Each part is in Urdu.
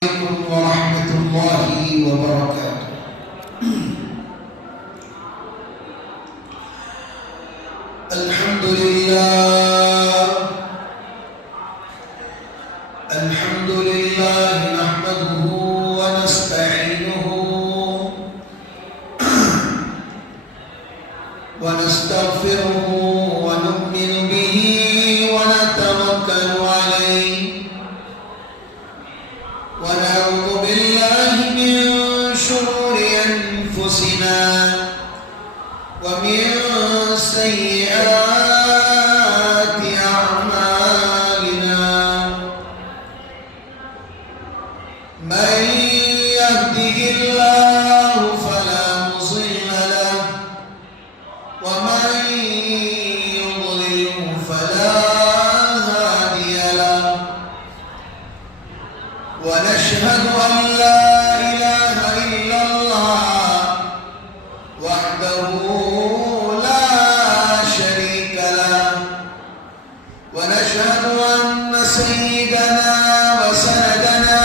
عليكم ورحمة الله وبركاته. الحمد لله نحمده ونستعينه ونستغفره ونؤمن به ونتوكل عليه ونعوذ بالله من شرور أنفسنا ومن سيئات أعمالنا من يهده الله فلا مضل له ومن يضلل فلا هادي له ونشهد أن لا إله إلا الله وحده لا شريك له ونشهد أن سيدنا وسندنا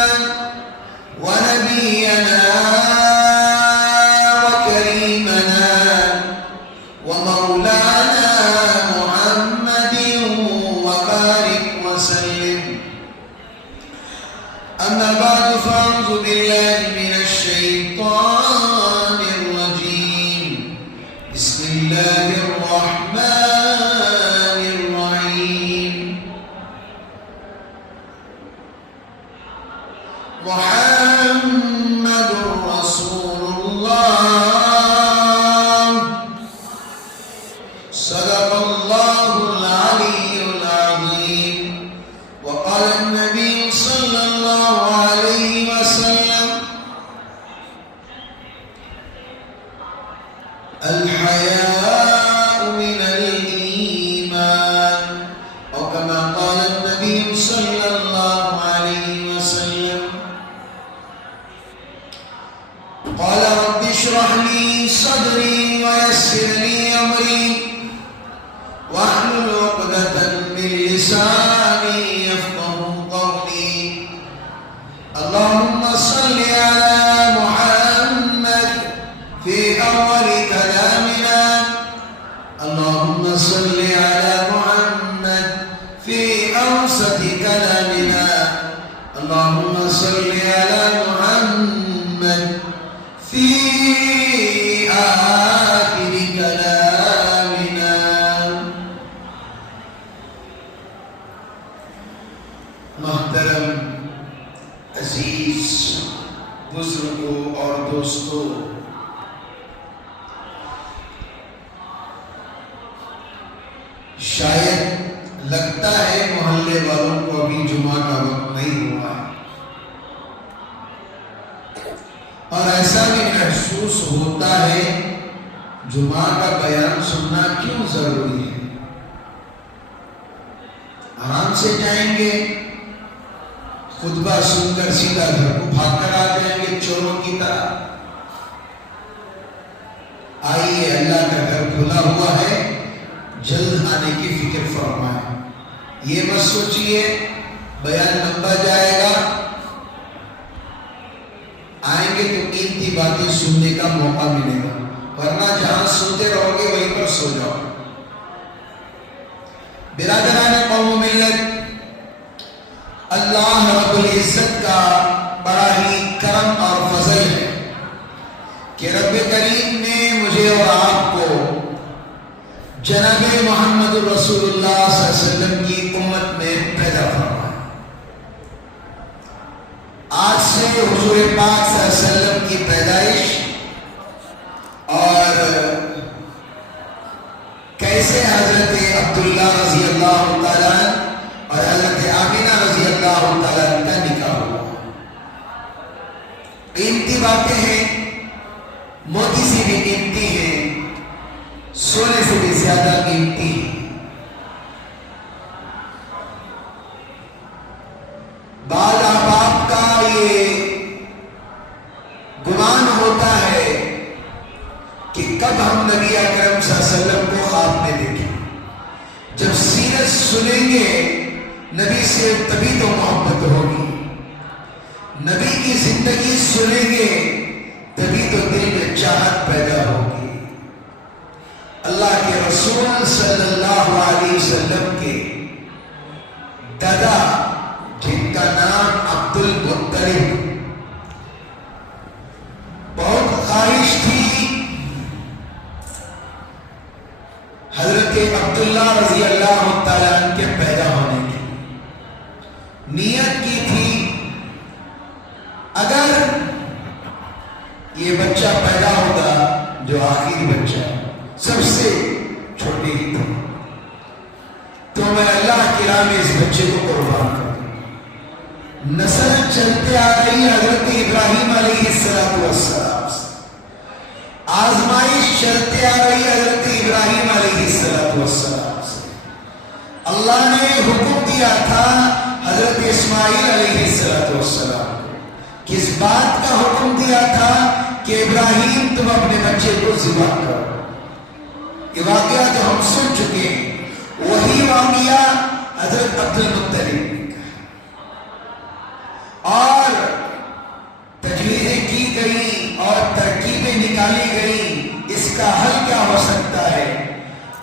ونبينا وكريمنا ومولانا محمد وبارك وسلم. أما بعد فأعوذ بالله من الشيطان الرجيم. بسم الله الرحمن الرحيم. محمد رسول الله صدق الله العلي العظيم. وقال النبي صلى الله عليه وسلم الحياء من الإيمان أو كما قال النبي صلى الله عليه وسلم. قال رب اشرح لي صدري ويسر لي أمري واحلل عقدة من لساني يفقهوا قولي. اللهم صل على محمد في أول كلامنا. اللهم صل على محمد في أوسط كلامنا. اللهم صل على محمد في آخر كلامنا. محترم عزیز بزرگوں اور دوستوں، شاید لگتا ہے محلے والوں کو ابھی جمعہ کا وقت نہیں ہوا ہے، اور ایسا بھی محسوس ہوتا ہے جمعہ کا بیان سننا کیوں ضروری ہے؟ آرام سے جائیں گے، خطبہ سن کر سیدھا گھر کو بھاگ کر آ جائیں گے چوروں کی طرح؟ آئیے، اللہ کا گھر کھلا ہوا ہے، جلد آنے کی فکر فرمائیں. یہ مت سوچئے بیان لمبا جائے گا، آئیں گے تو قیمتی باتیں سننے کا موقع ملے گا، ورنہ جہاں سنتے رہو گے وہیں پر سو جاؤ. برادران قوم و ملت، اللہ رب العزت کا بڑا ہی کرم اور فضل ہے کہ رب کریم نے مجھے اور آپ کو جناب محمد رسول اللہ صلی اللہ علیہ وسلم کی امت میں پیدا فرمایا. آج سے حضور پاک صلی اللہ علیہ وسلم کی پیدائش اور کیسے حضرت عبداللہ رضی اللہ تعالیٰ اور حضرت آمینہ رضی اللہ تعالیٰ کا نکاح ہوا. قیمتی باتیں ہیں، موتی سے بھی قیمتی ہیں، سونے سے بھی زیادہ قیمتی ہیں. بعض احباب کا یہ گمان ہوتا ہے کہ کب ہم نبی اکرم صلی اللہ علیہ وسلم کو خواب میں دیکھیں. جب سیرت سنیں گے نبی سے تبھی تو محبت ہوگی. نبی کی زندگی سنیں گے تبھی تو دل میں چاہت پیدا ہوگی. اللہ کے رسول صلی اللہ علیہ وسلم کے دادا جن کا نام عبد المطلب، بہت خواہش تھی حضرت عبداللہ رضی اللہ تعالیٰ عنہ کے پیدا ہونے کی. نیت کی تھی اگر یہ بچہ پیدا ہوگا جو آخری بچہ سب سے چھوٹی ہی تھی تو میں اللہ کی راہ میں اس بچے کو قربان کر دوں. نسل چلتے آ رہی حضرت ابراہیم علیہ السلام سے، آزمائش چلتے آ رہی حضرت ابراہیم علیہ السلام سے. اللہ نے حکم دیا تھا حضرت اسماعیل علیہ السلام کس بات کا حکم دیا تھا کہ ابراہیم تم اپنے بچے کو ذبح کرو. یہ واقعہ جو ہم سن چکے ہیں وہی واقعہ حضرت عبد المطلب نے کہا اور تجویزیں کی گئی اور ترکیبیں نکالی گئی اس کا حل کیا ہو سکتا ہے.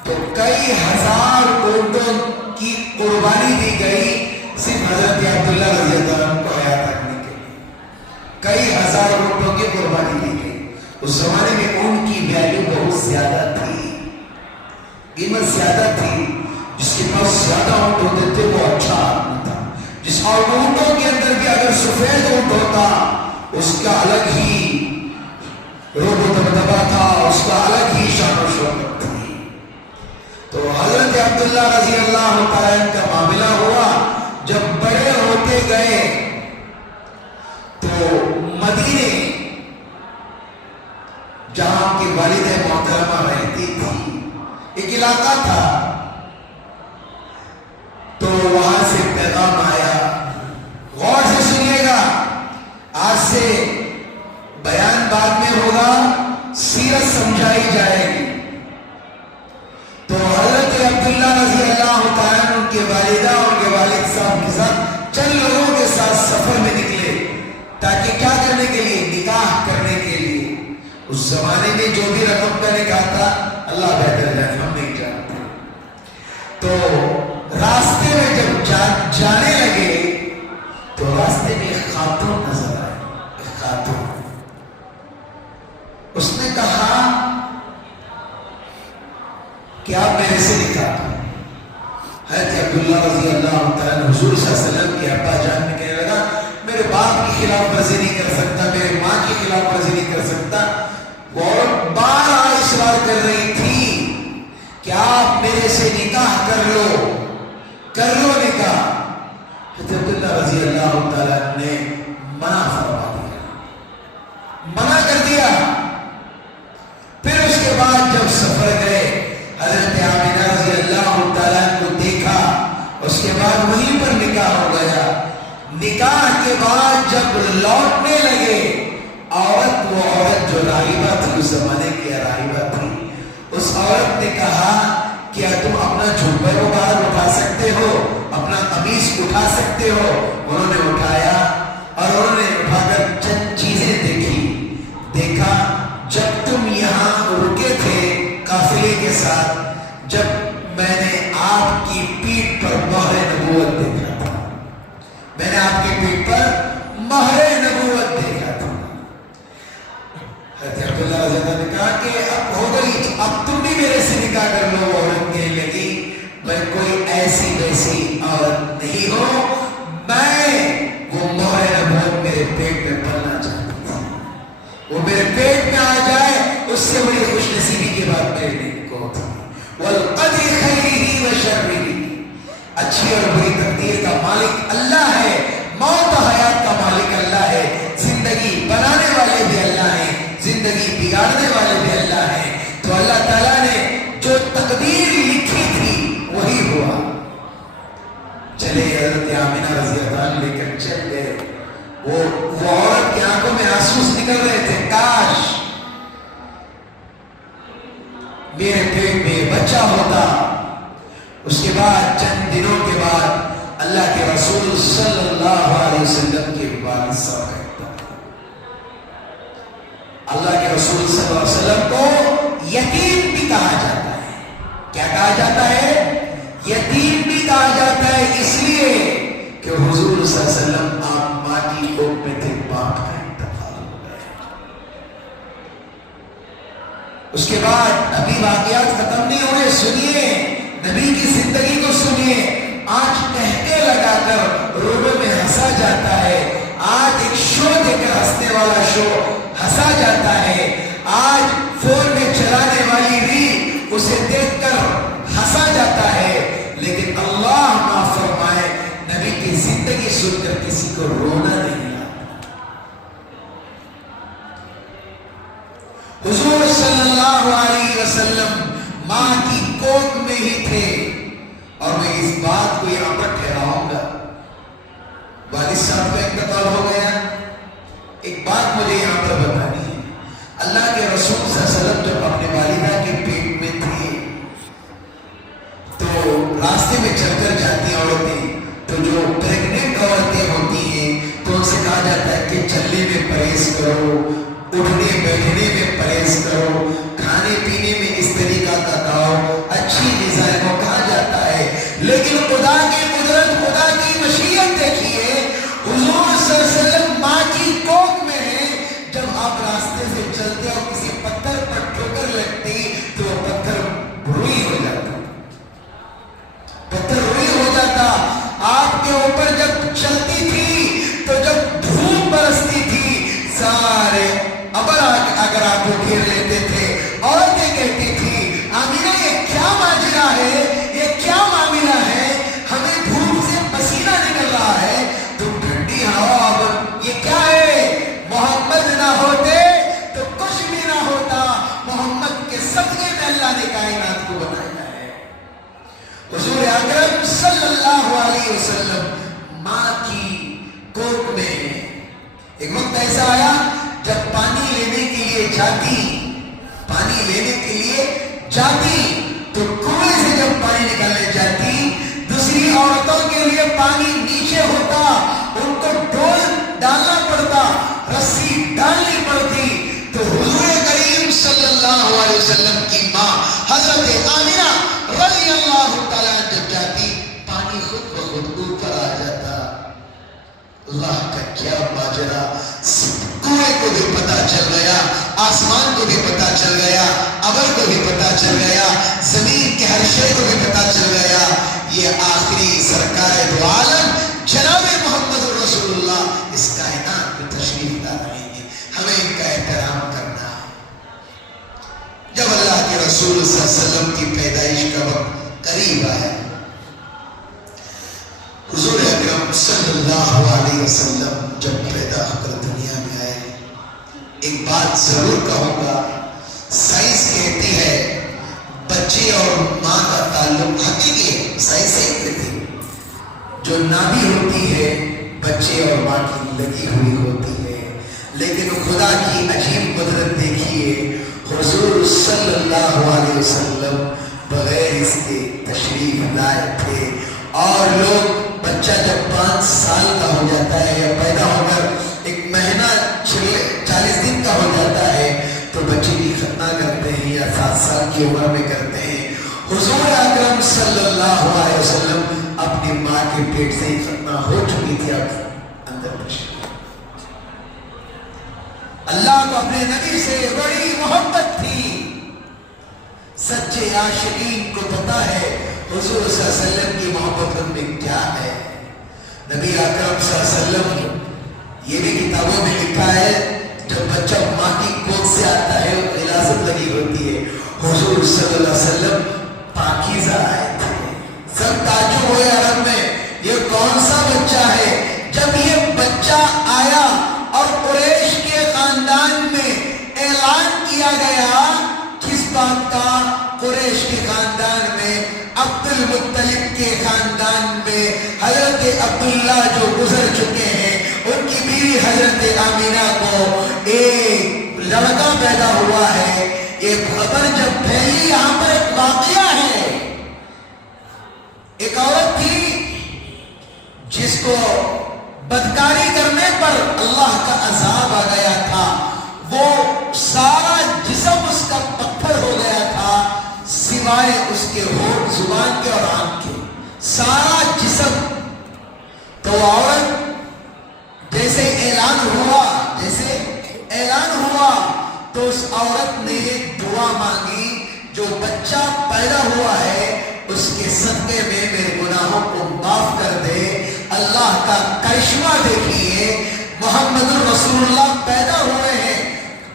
تو کئی ہزار اونٹوں کی قربانی دی گئی صرف حضرت عبداللہ رضی اللہ عنہ کو حیات رکھنے کے لیے. کئی ہزار اونٹوں کی قربانی دی گئی. اس زمانے میں اونٹ کی ویلیو بہت زیادہ تھی، قیمت زیادہ تھی. جس کے پاس زیادہ اونٹ ہوتے تھے وہ اچھا آدمی تھا. جس اور اونٹوں کے اندر بھی اگر سفید اونٹ ہوتا اس کا الگ ہی روب و دبدبا تھا، اس کا الگ ہی شان و شوکت تھی. تو حضرت عبداللہ رضی اللہ تعالیٰ کا معاملہ ہوا. جب بڑے ہوتے گئے تو مدینے جہاں کی والد محترمہ رہتی تھی ایک علاقہ تھا تو وہاں سے پیغام آیا. غور سے سنیے گا، آج سے بیان بعد میں ہوگا، سیرت سمجھائی جائے گی. تو حضرت عبداللہ رضی اللہ تعالیٰ ان کے والدہ اور ان کے والد صاحب کے ساتھ چند لوگوں کے ساتھ سفر میں نکلے تاکہ کیا کرنے کے لیے؟ نکاح کرنے کے لیے. اس زمانے میں جو بھی رقم کا نکاح تھا اللہ بہتر جانے، ہم نہیں جانتے. تو راستے میں جب جانے لگے تو راستے میں ایک خاتون نظر آئی. ایک خاتون، اس نے کہا کہ آپ میرے سے نکاح کریں. حضرت عبداللہ رضی اللہ تعالیٰ حضور صلی اللہ علیہ وسلم کے ابا جان میں کہنے لگا میرے باپ کی خلاف ورزی نہیں کر سکتا، میرے ماں کی خلاف ورزی نہیں کر سکتا. اور بار اصرار کر رہی تھی کہ آپ میرے سے نکاح کر لو نکاح. حضرت عبداللہ رضی اللہ تعالیٰ نے منع فرما دیا، منع کر دیا. پھر اس کے بعد جب سفر گئے حضرت آمنہ رضی اللہ تعالیٰ کو دیکھا، اس کے بعد وہیں پر نکاح ہو گیا. نکاح کے بعد جب لوٹنے لگے عورت، وہ عورت جو راہبہ تھی اس زمانے کی راہبہ تھی، اس عورت نے کہا کیا تم اپنا جھبر باہر اٹھا سکتے ہو، اپنا قمیص اٹھا سکتے ہو؟ انہوں نے اٹھایا اور انہوں نے اٹھا کر چند چیزیں دیکھا. جب تم یہاں رکے تھے قافلے کے ساتھ، جب میں نے آپ کی پیٹھ پر مہر نبوت دیکھا تھا، میں نے آپ کی پیٹھ پر مہر نبوت دیکھا تھا. حضرت عبداللہ رضی اللہ نے کہا کہ اب ہو گئی، اب تم بھی میرے سے نکاح کر لو. عورت کہنے لگی میں کوئی ایسی ویسی عورت نہیں ہوں، میں وہ مہر نبوت میرے پیٹ میں پلنا چاہتی ہوں، وہ میرے پیٹ میں آ جائے اس سے بڑی خوش نصیبی کی بات میرے لیے کو تھی. والقدر خیرہ و شرہ، اچھی اور بری تقدیر کا مالک اللہ ہے، موت و حیات کا مالک اللہ ہے. زندگی بنانے والے بھی اللہ ہیں، زندگی بگاڑنے والے بھی اللہ ہیں. تو اللہ تعالیٰ نے جو تقدیر لکھی تھی وہی ہوا. چلے حضرت آمنہ رضی اللہ عنہ لے کر چل گئے. وہ عورت کی آنکھوں میں آنسو نکل رہے تھے، کاش میرے پیٹ میں بچہ ہوتا. اس کے بعد چند دنوں کے بعد اللہ کے رسول صلی اللہ علیہ وسلم کے والد صاحب کا انتقال۔ اللہ کے رسول صلی اللہ علیہ وسلم کو یتیم بھی کہا جاتا ہے۔ کیا کہا جاتا ہے؟ یتیم بھی کہا جاتا ہے، اس لیے کہ حضور صلی اللہ علیہ وسلم آپ ماں کی گود میں تھے، باپ کا انتقال ہو گیا۔ اس کے بعد ابھی واقعات ختم نہیں ہوئے، سنیے نبی کی زندگی کو سنیے۔ آج ٹہکے لگا کر روڈوں میں ہنسا جاتا ہے، آج ایک شو دے کر ہنسنے والا شو ہنسا جاتا ہے، آج فون میں چلانے والی ریل اسے دیکھ کر ہنسا جاتا ہے، لیکن اللہ معاف فرمائے نبی کی زندگی سن کر کسی کو رونا نہیں آتا۔ حضور صلی اللہ علیہ وسلم ماں کی گود میں ہی تھے، اور میں اس بات کو یہاں پر ٹھہراؤں گا۔ والد صاحب کا انتقال ہو گیا، ایک بات مجھے یہاں پر بتانی ہے۔ اللہ کے رسول صلی اللہ علیہ وسلم جب اپنے والدہ کے پیٹ میں تھے تو راستے میں چل کر جاتی عورتیں، تو جو پریگننٹ عورتیں ہوتی ہیں تو ان سے کہا جاتا ہے کہ چلنے میں پرہیز کرو، اٹھنے بیٹھنے میں پرہیز کرو، کھانے پینے میں اس طریقہ کا کھاؤ، اچھی غذائیں کو کہا جاتا ہے۔ لیکن خدا کی قدرت، خدا کی مشیت دیکھیے، حضور صلی اللہ علیہ وسلم ماں کی کوکھ میں ہیں، جب آپ راستے سے چلتے اور کسی پتھر پر ٹھوکر لگتی تو وہ پتھر روئی ہو جاتا، پتھر روئی ہو جاتا۔ آپ کے اوپر جب چلتی تھی تو جب دھوپ برستی تھی سارے ابر اگر آپ کو گھیر لیتے تھے، عورتیں کہتی تھی آمینہ یہ کیا ماجرا ہے، یہ کیا معاملہ ہے، ہمیں دھوپ سے پسینہ نکل رہا ہے، تم ٹھنڈی ہوا، اب یہ کیا ہے؟ محمد نہ ہوتے تو کچھ بھی نہ ہوتا، محمد کے صدقے میں اللہ نے کائنات کو بنایا ہے۔ حضور اکرم صلی اللہ علیہ وسلم ماں کی کوکھ میں، ایک وقت ایسا آیا جب پانی لینے کے لیے جاتی تو کنویں سے جب پانی نکالنے جاتی، دوسری عورتوں کے لیے پانی نیچے ہوتا، ان کو ڈول ڈالنا پڑتا، رسی ڈالنی پڑتی، تو حضور کریم صلی اللہ علیہ وسلم کی ماں حضرت آمینہ رضی اللہ تعالیٰ جب جاتی، پانی خود بخود اوپر آ جاتا۔ اللہ کا کیا ماجرا، کنویں کو بھی پتا چل گیا، آسمان کو بھی پتا چل گیا، ابر کو بھی پتا چل گیا، زمین کے ہر شے کو بھی پتا چل گیا۔ یہ آخری سرکار دو عالم جناب محمد رسول اللہ اس کائنات میں تشریف لا رہے ہیں، ہمیں ان کا احترام کرنا ہے۔ جب اللہ کے رسول صلی اللہ علیہ وسلم کی پیدائش کا وقت قریب آیا، حضور اکرم صلی اللہ علیہ وسلم جب پیدا ہو کر دنیا میں آئے، ایک بات ضرور کہوں گا، سائنس کہتی ہے بچے اور ماں کا تعلق حقیقی ہے، سائنس کہتی ہے جو نابی ہوتی ہے بچے اور ماں کی لگی ہوئی ہوتی ہے، لیکن خدا کی عجیب قدرت دیکھیے، حضور صلی اللہ علیہ وسلم بغیر اس کے تشریف لائے تھے، اور لوگ بچہ جب 5 سال کا ہو جاتا ہے یا پیدا ہو کر 1 مہینہ 40 دن کا ہو جاتا ہے تو بچے کی ختنہ کرتے ہیں یا 7 سال کی عمر میں کرتے ہیں۔ حضور اکرم صلی اللہ علیہ وسلم اپنی ماں کے پیٹ سے ہی ختنہ ہو چکی تھی، اب اندر تشریف۔ اللہ کو اپنے نبی سے بڑی محبت تھی، سچے عاشقین کو پتا ہے حضور صلی اللہ علیہ وسلم کی محبت ان میں کیا ہے۔ نبی اکرم صلی اللہ علیہ وسلم، یہ بھی کتابوں میں لکھا ہے، جب بچہ ماں کی گود سے آتا ہے غلاظت لگی ہوتی ہے، حضور صلی اللہ علیہ وسلم پاکیزہ آئے تھے، سب تعجب ہوئے عرب میں یہ کون سا بچہ ہے۔ جب یہ بچہ آیا اور قریش کے خاندان میں اعلان کیا گیا، کس بات کا؟ قریش کے خاندان میں، عبد المطلب کے خاندان میں حضرت عبداللہ جو گزر چکے ہیں، ان کی بیوی حضرت آمینہ کو ایک لڑکا پیدا ہوا ہے۔ ایک خبر جب پھیلی، یہاں پر ایک واقعہ ہے، ایک عورت تھی جس کو بدکاری کرنے پر اللہ کا عذاب آ گیا تھا، وہ سارا جسم اس کا پتھر ہو گیا تھا سوائے اس کے ہونٹ، زبان کے اور آنکھ کے، سارا جسم۔ تو عورت جیسے اعلان ہوا تو اس عورت نے دعا مانگی، جو بچہ پیدا ہوا ہے اس کے صدقے میں میرے گناہوں کو معاف کر دے۔ اللہ کا کرشمہ دیکھیے، محمد الرسول اللہ پیدا ہوئے ہیں،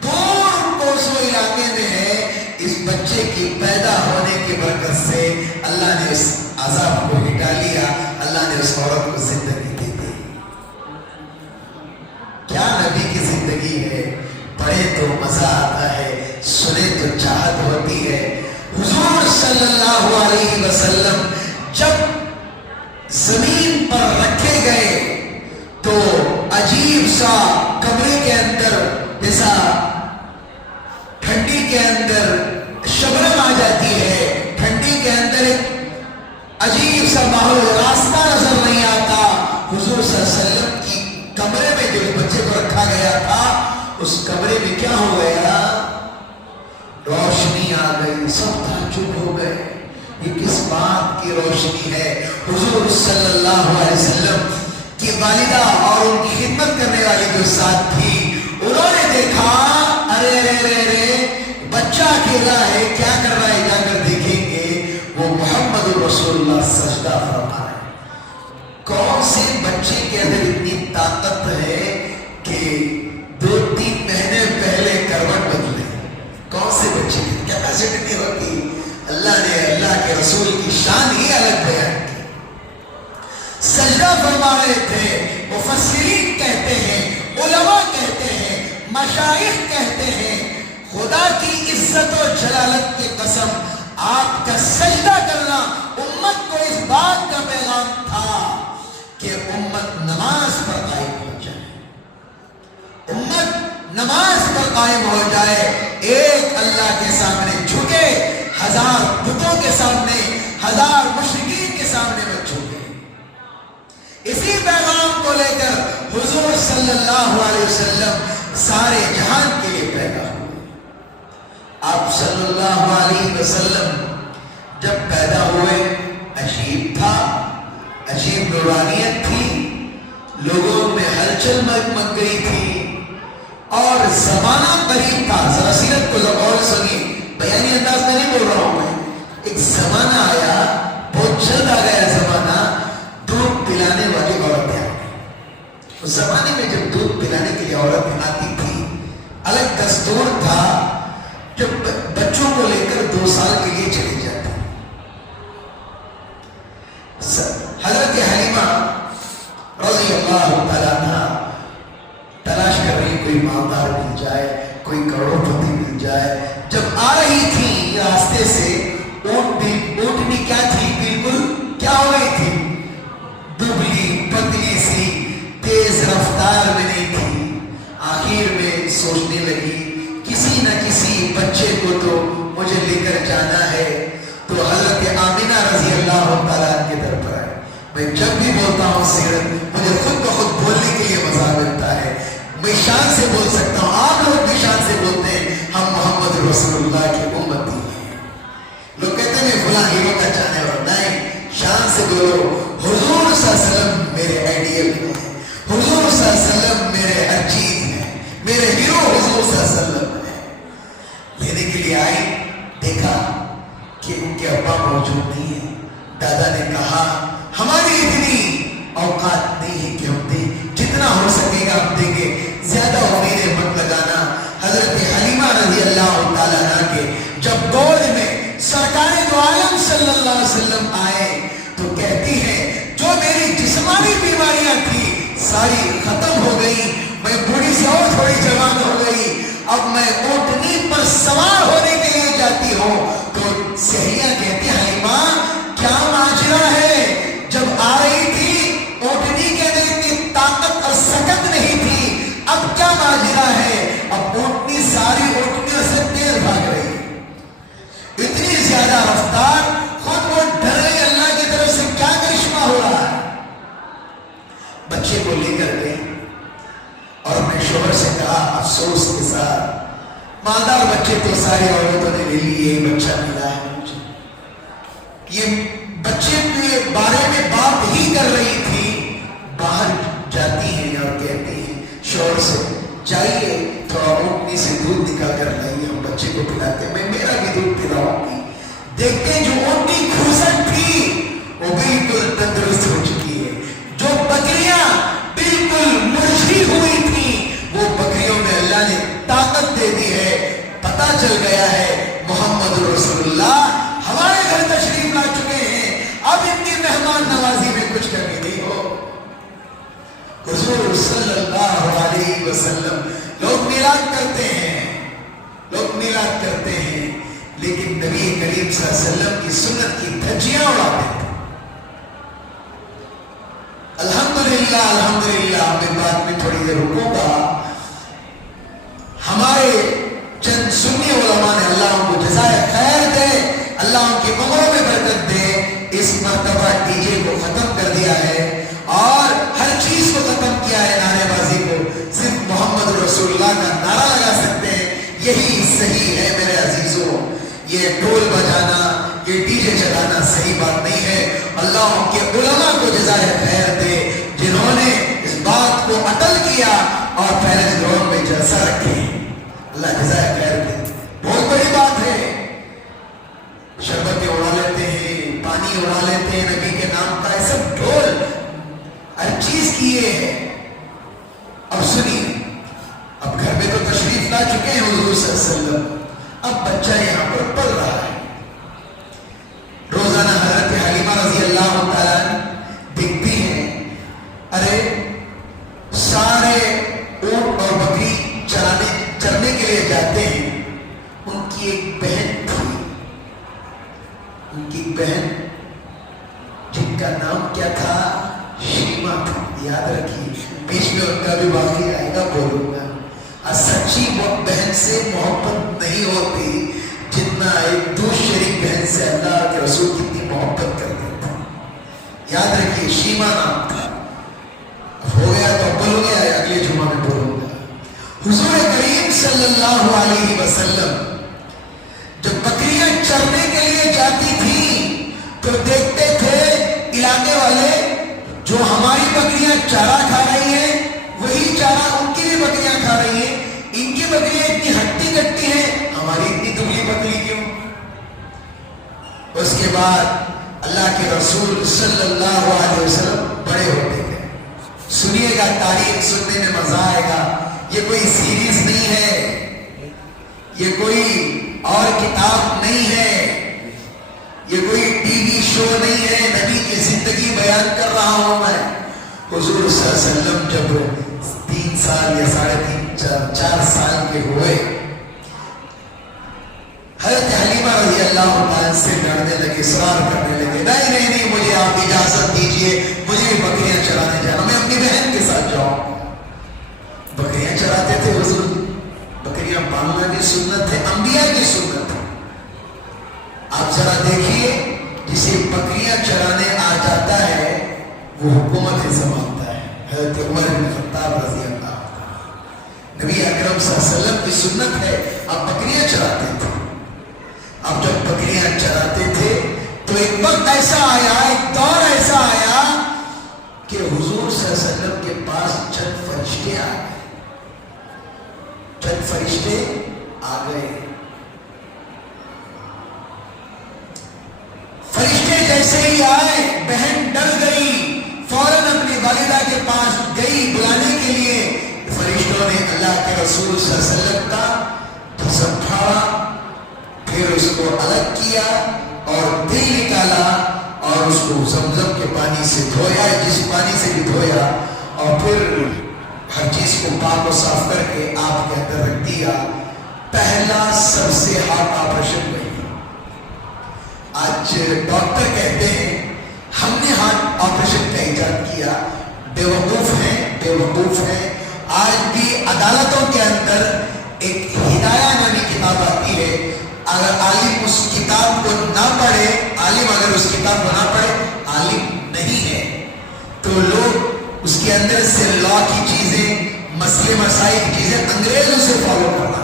دور کوسوں علاقے میں ہے، اس بچے کی پیدا ہونے کی برکت سے اللہ نے اس عذاب کو ہٹا لیا، اللہ نے اس عورت کو زندگی دے دی۔ کیا نبی کی زندگی ہے، پڑھے تو مزہ آتا ہے، سنے تو چاہت ہوتی ہے۔ حضور صلی اللہ علیہ وسلم جب زمین پر رکھے گئے تو عجیب سا کمرے کے اندر، جیسا ٹھنڈی کے اندر شبنم آ جاتی ہے، ٹھنڈی کے اندر ایک عجیب سا ماحول، راستہ نظر نہیں آتا۔ حضور صلی اللہ علیہ وسلم کی کمرے میں جو بچے کو رکھا گیا تھا، اس کمرے میں کیا ہو گیا؟ روشنی آ گئی، سب تعجب ہو گئے، یہ کس بات کی روشنی ہے؟ حضور صلی اللہ علیہ وسلم کی والدہ اور ان کی خدمت کرنے والی جو ساتھ تھی، انہوں نے دیکھا، ارے بچہ اکیلا ہے، کیا کر رہا ہے؟ جا کر دیکھیں گے، وہ محمد رسول اللہ سجدہ فرما ہے۔ کون سے بچے کے اندر اتنی طاقت ہے کہ 2-3 مہینے پہلے کروٹ بدلے؟ کون سے بچے کی کیپیسٹی نہیں ہوتی؟ اللہ نے اللہ کے رسول کی شان ہی الگ بیان کی۔ سجدہ فرما رہے تھے، مفسرین کہتے ہیں، علماء کہتے ہیں، مشائخ کہتے ہیں، خدا کی عزت و جلالت کی قسم، آپ کا سجدہ کرنا امت کو اس بات کا پیغام تھا کہ امت نماز پر قائم ہو جائے، امت نماز پر قائم ہو جائے، ایک اللہ کے سامنے جھکے، 1000 بتوں کے سامنے، 1000 مشرکین کے سامنے مت جھکے۔ اسی پیغام کو لے کر حضور صلی اللہ علیہ وسلم سارے جہان کے لیے پیدا ہوئے۔ آپ صلی اللہ علیہ وسلم جب پیدا ہوئے، عجیب تھا، عجیب نورانیت تھی، لوگوں میں ہلچل مچ گئی تھی، اور زمانہ قریب تھا۔ ذرا سیرت کو اور سنیے، بیانی انداز میں نہیں بول رہا ہوں میں۔ ایک زمانہ آیا، بہت جلد آ گیا زمانہ، دودھ پلانے والی عورتیں آ گئی۔ اس زمانے میں جب دودھ پلانے کے لیے عورتیں آتی تھی، الگ دستور تھا، جب بچوں کو لے کر 2 سال کے لیے چلی جاتی۔ حضرت حلیمہ رضی اللہ تعالیٰ عنہ تلاش کر رہی، کوئی مالدار مل جائے، کوئی کروڑ پتی مل جائے۔ جب آ رہی تھی راستے سے، اونٹنی کیا تھی؟ بالکل کیا ہو رہی تھی؟ دبلی پتلی سی، تیز رفتار میں نہیں تھی۔ آخر میں سوچنے لگی، کسی نہ کسی بچے کو تو مجھے لے کر جانا ہے۔ تو حضرت آمینہ رضی اللہ تعالیٰ عنہ کی طرف آئے۔ میں جب بھی بولتا ہوں سیرت، مجھے خود بخود بولنے کے لیے مزہ ملتا ہے، میں شان سے بول سکتا ہوں، آپ لوگ بھی شان سے بولتے ہیں، ہم محمد رسول اللہ کی امتی ہیں۔ لوگ کہتے ہیں فلاں ہیرو کا چاہنے والا، نہیں، شان سے بولو، حضور صلی اللہ علیہ وسلم میرے آئیڈیل ہیں، حضور صلی اللہ علیہ وسلم میرے ہر چیز ہیں، میرے ہیرو حضور صلی اللہ علیہ وسلم ہیں۔ لینے کے لیے آئی، دیکھا کہ ان کے ابا موجود نہیں ہیں۔ دادا نے کہا، ہماری اتنی اوقات نہیں ہے کہ ہم دیں، جتنا ہو سکے گا ہم دیں گے، زیادہ امیدیں مت لگانا۔ حضرت حلیمہ رضی اللہ تعالیٰ عنہ کے جب دور میں سرکار دو عالم صلی اللہ علیہ وسلم آئے تو کہتی ہیں، جو میری جسمانی بیماریاں تھی ساری ختم ہو گئی، میں بوڑھی سے اور تھوڑی جوان ہو گئی، اب میں اونٹنی پر سوار ہونے کے لیے جاتی ہوں۔ تو سہیلیاں کہتی ہیں، حلیمہ کیا ماجرا ہے؟ جب آ رہی تھی اونٹنی کے اندر اتنی طاقت اور سکت نہیں تھی، اب کیا ماجرا ہے؟ اب اونٹنی ساری اونٹنیوں سے تیز بھاگ رہی ہے، اتنی زیادہ رفتار، خود وہ ڈر گئی اللہ کی طرف سے کیا کرشمہ ہو رہا ہے۔ سے کہا افسوس کے ساتھ مالدار بچے تو ساری عورتوں نے لے لی، یہ بچہ ملا ہے مجھے۔ یہ بچے کے بارے میں بات ہی کر رہی تھی، باہر جاتی ہیں اور کہتی ہیں شوہر سے جائیے تھوڑا اونٹنی سے دودھ نکال کر لائیے، ہم بچے کو پلاتے ہیں، میں میرا بھی دودھ پلاؤں گی۔ دیکھتے ہیں جو اونٹنی کھوسٹ تھی وہ بالکل تندرست ہو چکی ہے، جو بکریاں بالکل مرجھی ہوئی تھی وہ بکریوں میں اللہ نے طاقت دے دی ہے۔ پتہ چل گیا ہے محمد رسول اللہ ہمارے گھر تشریف لا چکے ہیں، اب ان کی مہمان نوازی میں کچھ کمی نہیں ہو۔ حضور صلی اللہ علیہ وسلم لوگ میلاد کرتے ہیں، لوگ میلاد کرتے ہیں، لیکن نبی کریم صلی اللہ علیہ وسلم کی سنت کی دھجیاں اڑاتے تھے۔ الحمدللہ الحمدللہ، میں بات میں تھوڑی دیر رکوں گا۔ ہمارے چند سنی علماء نے، اللہ ان کو جزائے خیر دے، اللہ ان کی عمروں میں برکت دے، اس مرتبہ ڈی جے کو ختم کر دیا ہے اور ہر چیز کو ختم کیا ہے، نعرے بازی کو صرف محمد رسول اللہ کا نعرہ لگا سکتے ہیں، یہی صحیح ہے میرے عزیزوں۔ یہ ڈھول بجانا، یہ ڈی جے چلانا صحیح بات نہیں ہے۔ اللہ ان کے علماء کو جزائے خیر دے جنہوں نے اس بات کو عطل کیا اور پہلے گراؤنڈ میں جلسہ رکھے، اللہ جزائے خیر دے۔ بہت بڑی بات ہے، شربتیں اڑا لیتے ہیں، پانی اڑا لیتے ہیں نبی کے نام کا، یہ سب ڈھول ہر چیز کیے ہیں۔ اب سنیے، اب گھر میں تو تشریف لا چکے ہیں حضور صلی اللہ علیہ وسلم، اب بچہ یہاں پر پڑھ رہا ہے۔ روزانہ حضرت حلیمہ رضی اللہ تعالیٰ دیکھتی ہیں، ارے سارے اونٹ اور بکری چرنے کے لیے جاتے ہیں، ان کی ایک بہن تھی، ان کی بہن جن کا نام کیا تھا، شیما تھا، یاد رکھیے، بیچ میں ان کا بھی باقی آئے گا بولوں گا۔ سچی بہن سے محبت نہیں ہوتی جتنا ایک دوسری شریک بہن سے اللہ کے رسول کتنی محبت کرتے تھے، یاد رکھیے، شیما نام تھا۔ ہو گیا تو بولوں گا، اگلے جمعہ میں بولوں گا۔ حضور کریم صلی اللہ علیہ وسلم جب بکریاں چرنے کے لیے جاتی تھی تو دیکھتے تھے علاقے والے جو ہماری بکریاں چارہ کھا رہی ہیں وہی چارہ ان کی بھی بکریاں کھا رہی ہیں، ان کی بکریاں اتنی ہٹی کٹی ہیں، ہماری اتنی دبلی پتلی کیوں؟ اس کے بعد اللہ کے رسول صلی اللہ علیہ وسلم بڑے ہوتے گئے۔ سنیے گا، تاریخ سننے میں مزہ آئے گا، یہ کوئی سیریز نہیں ہے، یہ کوئی اور کتاب نہیں ہے، یہ کوئی ٹی وی شو نہیں ہے، نبی کی زندگی بیان کر رہا ہوں میں۔ حضور صلی اللہ علیہ وسلم جب 3 سال یا 3.5 سال کے ہوئے، حضرت حلیمہ رضی اللہ عنہ سے لڑنے لگے، اصرار کرنے لگے، نہیں مجھے آپ اجازت دیجئے، مجھے بھی بکریاں چرانے جانا، میں اپنی بہن کے ساتھ جاؤں۔ بکریاں چراتے تھے حضور، بکریاں پالنا بھی سنت ہے، انبیاء کی سنت ہے۔ آپ ذرا دیکھیے، جسے بکریاں چرانے آ جاتا ہے وہ حکومت سنبھالتا ہے، حضرت عمر بن خطاب رضی اللہ عنہ۔ نبی اکرم صلی اللہ علیہ وسلم کی سنت ہے، آپ بکریاں چراتے تھے۔ اب جب بکریاں چراتے تھے تو ایک وقت ایسا آیا، ایک دور ایسا آیا کہ حضور صلی اللہ علیہ وسلم کے پاس چند فرشتے آ گئے، چند فرشتے آ گئے۔ فرشتے جیسے ہی آئے، بہن ڈر گئی، فوراً اپنی والدہ کے پاس گئی بلانے کے لیے۔ فرشتوں نے اللہ کے رسول صلی اللہ علیہ وسلم کا جسم پھاڑا، پھر اس کو الگ کیا اور دل نکالا اور اس کو زمزم کے پانی سے دھویا، جس پانی سے بھی دھویا، اور پھر ہر چیز کو پاک و صاف کر کے آپ کے اندر رکھ دیا۔ پہلا سب سے ہارٹ آپریشن ہوئی۔ آج ڈاکٹر کہتے ہیں ہم نے ہارٹ آپریشن کا ایجاد کیا، بیوقوف ہیں۔ آج بھی عدالتوں کے اندر ایک ہدایہ نامی کتاب آتی ہے، اگر عالم اس کتاب کو نہ پڑھے، اگر اس کتاب کو نہ پڑھے، عالم نہیں ہے، تو لوگ اس کے اندر سے لا کی چیزیں، مسئلے مسائل چیزیں انگریزوں سے فالو کرنا.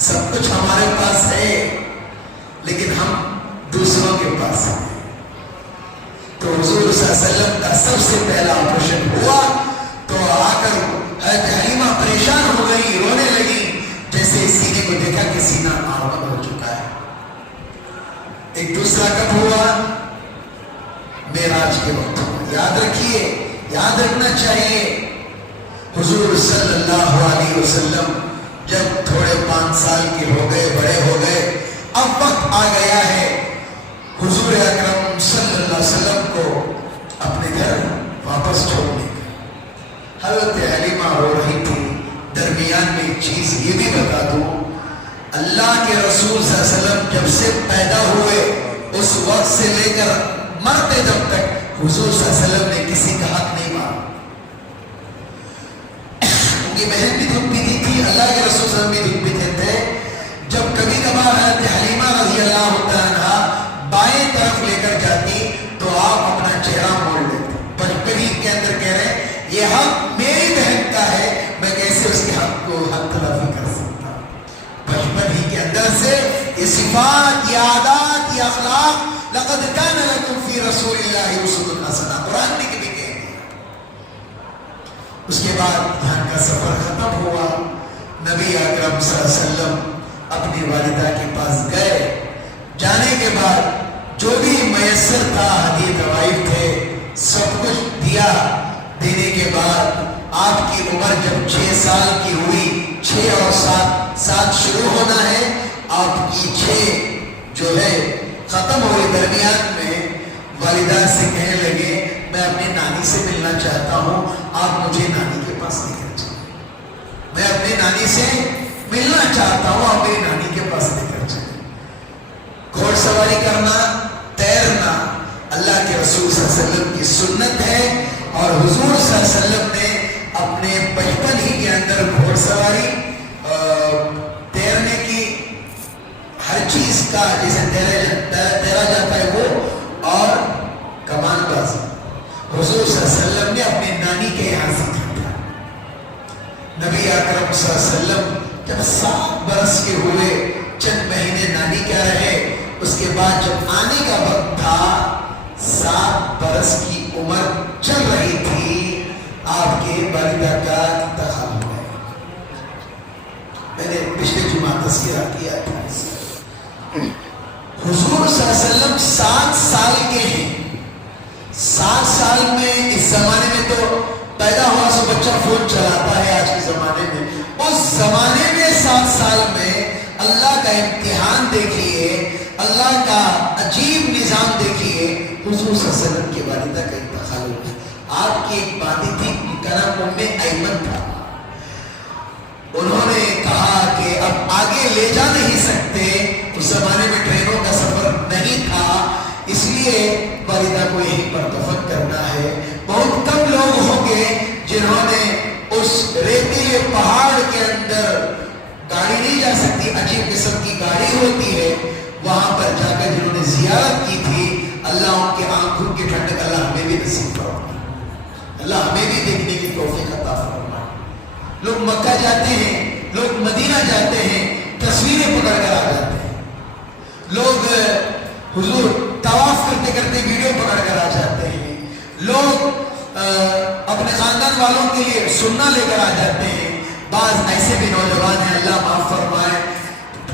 سب کچھ ہمارے پاس ہے لیکن ہم دوسروں کے پاس ہیں. تو حضور صلی اللہ علیہ وسلم کا سب سے پہلا آپریشن ہوا تو آ کر حضرت حلیمہ پریشان ہو گئی, رونے لگی, جیسے سینے کو دیکھا کہ سینہ آمد ہو چکا ہے. ایک دوسرا کب ہوا؟ معراج کے وقت. یاد رکھیے, یاد رکھنا چاہیے, حضور صلی اللہ علیہ وسلم جب تھوڑے 5 سال کے ہو گئے, بڑے ہو گئے, اب وقت آ گیا ہے حضور اکرم صلی اللہ علیہ وسلم کو اپنے گھر واپس چھوڑنے کا. حضرت حلیمہ رو رہی تھی. درمیان میں ایک چیز یہ بھی بتا دوں, اللہ کے رسول صلی اللہ علیہ وسلم جب سے پیدا ہوئے اس وقت سے لے کر مرتے دم تک حضور صلی اللہ علیہ وسلم نے کسی کا حق نہیں مانا. ان کی بہن بھی دودھ پیتی تھی, اللہ کے رسول صلی اللہ علیہ وسلم بھی دودھ پیتے تھے. جب کبھی کبھار حضرت حلیمہ رضی اللہ عنہا بائیں طرف لے کر جاتی تو آپ اپنا چہرہ موڑ لیتے. بچپن ہی کے اندر کہہ رہے ہیں یہ حق میری بہن کا ہے, میں کیسے اس کے حق کو حق تلافی کر سکتا ہوں. بچپن ہی کے اندر سے یہ صفات, یہ عادات, یہ اخلاق, لقد کان لکم فی رسول اللہ اسوۃ حسنہ, قرآن نے کبھی کہہ دیا. اس کے بعد یہاں کا سفر ختم ہوا. نبی اکرم صلی اللہ علیہ وسلم اپنی والدہ کے پاس گئے. جانے کے بعد جو بھی میسر تھا, ہدیے توائف تھے, سب کچھ دیا. دینے کے بعد آپ کی عمر جب 6 سال کی ہوئی, 6 اور 7 شروع ہونا ہے, آپ کی 6 جو ہے ختم ہوئے. درمیان میں والدہ سے کہنے لگے میں اپنی نانی سے ملنا چاہتا ہوں, آپ مجھے نانی کے پاس لے کر چلیں. میں اپنی نانی سے ملنا چاہتا ہوں, آپ میری نانی کے پاس لے کر چلیں. گھوڑ سواری کرنا, تیرنا اللہ کے رسول صلی اللہ علیہ وسلم کی سنت ہے, اور حضور صلی اللہ علیہ وسلم نے اپنے بچپن ہی کے اندر گھوڑ سواری, تیرنے کی, ہر چیز کا جیسے تیرا جاتا ہے وہ, اور کمان بازی حضور صلی اللہ علیہ وسلم نے اپنی نانی کے یہاں سیکھا تھا. نبی اکرم صلی اللہ علیہ وسلم جب 7 برس کے ہوئے, چند مہینے نانی کیا رہے, اس کے بعد جب آنے کا وقت تھا, 7 برس کی عمر چل رہی تھی, آپ کے والدہ کا انتقال ہوا. میں نے پچھلے جمعہ تذکرہ کیا تھا. حضور صلی اللہ علیہ وسلم 7 سال کے ہیں. 7 سال میں اس زمانے میں تو پیدا ہوا سو بچہ فون چلاتا ہے آج کے زمانے میں. اس زمانے میں 7 سال میں اللہ کا امتحان دیکھیے, اللہ کا عجیب نظام دیکھیے. حضور صلی اللہ علیہ وسلم کی والدہ کا انتقال ہوا. آپ کی ایک باندی تھی, ان کا نام ام ایمن تھا. انہوں نے کہا کہ اب آگے لے جا نہیں سکتے, اس زمانے میں ٹرینوں کا سفر نہیں تھا, اس لیے والدہ کو یہیں پر دفن کرنا ہے. بہت کم لوگ ہوں گے جنہوں نے اس ریتیلے پہاڑ کے اندر, گاڑی نہیں جا سکتی, عجیب قسم کی گاڑی ہوتی ہے, وہاں پر جا کر جنہوں نے زیارت کی تھی, اللہ ان کے آنکھوں کی ٹھنڈک اللہ ہمیں بھی نصیب فرمائے, اللہ ہمیں بھی دیکھنے کی توفیق عطا فرمائے. لوگ مکہ جاتے ہیں, لوگ مدینہ جاتے ہیں, تصویریں پکڑ کر آ جاتے ہیں. لوگ حضور طواف کرتے کرتے ویڈیو پکڑ کر آ جاتے ہیں. لوگ اپنے خاندان والوں کے لیے سننا لے کر آ جاتے ہیں. بعض ایسے بھی نوجوان ہیں, اللہ معاف فرمائے,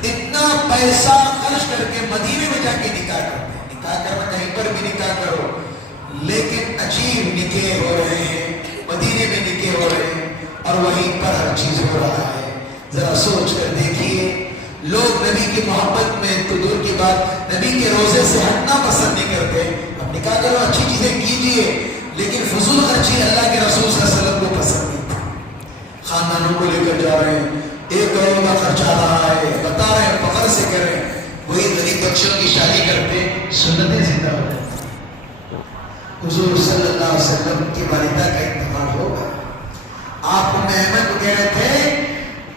اتنا پیسہ خرچ کر کے مدینے میں جا کے نکاح کرتے ہیں. نکاح کرنا کہیں پر بھی نکاح کرو, لیکن عجیب نکاح ہو رہے ہیں, مدینے میں نکاح ہو رہے ہیں, اور وہیں پر ہر چیز ہو رہا ہے. ذرا سوچ کر دیکھیے, لوگ نبی کی محبت میں تو دور کی بات, نبی کے روزے سے ہٹنا پسند نہیں کرتے. اب نکاح کرو, اچھی چیزیں کیجئے, لیکن فضول خرچی اللہ کے رسول صلی اللہ علیہ وسلم کو پسند نہیں تھا. خاندانوں کو لے کر جا رہے ہیں, 1 کروڑ کا خرچہ آ رہا ہے, بتا رہے ہیں فخر سے کریں, وہی غریب بچوں کی شادی کرتے, سنتیں زندہ ہو جاتی. حضور صلی اللہ علیہ وسلم کی والدہ کا انتقال ہو گیا. آپ ام ایمن کو کہہ رہے تھے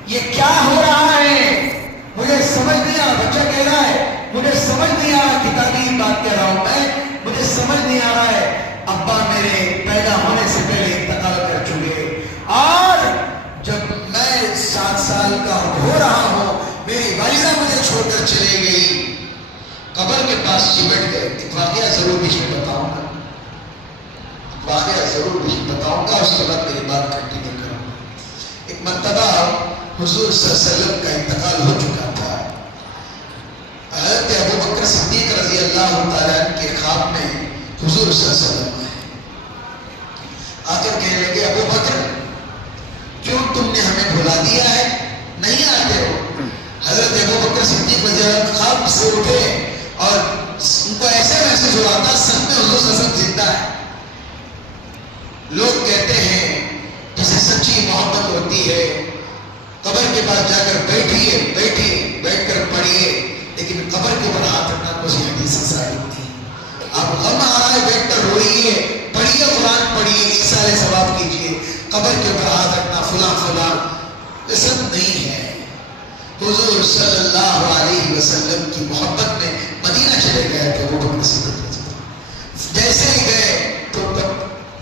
یہ کیا ہو رہا ہے, مجھے سمجھ نہیں آ رہا. بچہ کہہ رہا ہے مجھے سمجھ نہیں آ رہا, کتابی بات کہہ رہا ہوں میں, مجھے سمجھ نہیں آ رہا ہے. ابا میرے پیدا ہونے سے پہلے انتقال کر چکے, اور جب میں 7 سال کا ہو رہا ہوں میری والدہ مجھے چھوڑ کر چلے گئی، قبر کے پاس چمٹ گئے۔ ایک واقعہ ضرور بھی بتاؤں گا، اس کے بعد میری بات کنٹینیو کروں گا۔ ایک مرتبہ حضور صلی اللہ علیہ وسلم کا انتقال ہو چکا تھا۔ حضرت ابو بکر صدیق رضی اللہ تعالیٰ عنہ کے خواب میں حضور صلی اللہ علیہ وسلم آ کر کہنے لگے ابو بکر کیوں تم نے ہمیں بھلا دیا ہے، نہیں آتے ہو؟ حضرت ابو بکر صدیق رضی اللہ عنہ خواب سے اٹھے اور ان کو ایسے محسوس ہوا تھا سچ میں حضور صلی اللہ علیہ وسلم زندہ ہے۔ لوگ کہتے ہیں جسے سچی محبت ہوتی ہے قبر کے پاس جا کر بیٹھیے بیٹھ کر پڑھیے، لیکن قبر کے اوپر ہاتھ رکھنا کچھ حدیث سے ثابت نہیں۔ آپ غم آ رہا ہے بیٹھ کر روئیے، پڑھیے قرآن پڑھیے، ایصال ثواب کیجیے، قبر کے اوپر ہاتھ رکھنا فلاں یہ سب نہیں ہے۔ حضور صلی اللہ علیہ وسلم کی محبت میں مدینہ چلے گئے تھے وہ بکر صدیق، جیسے ہی گئے تو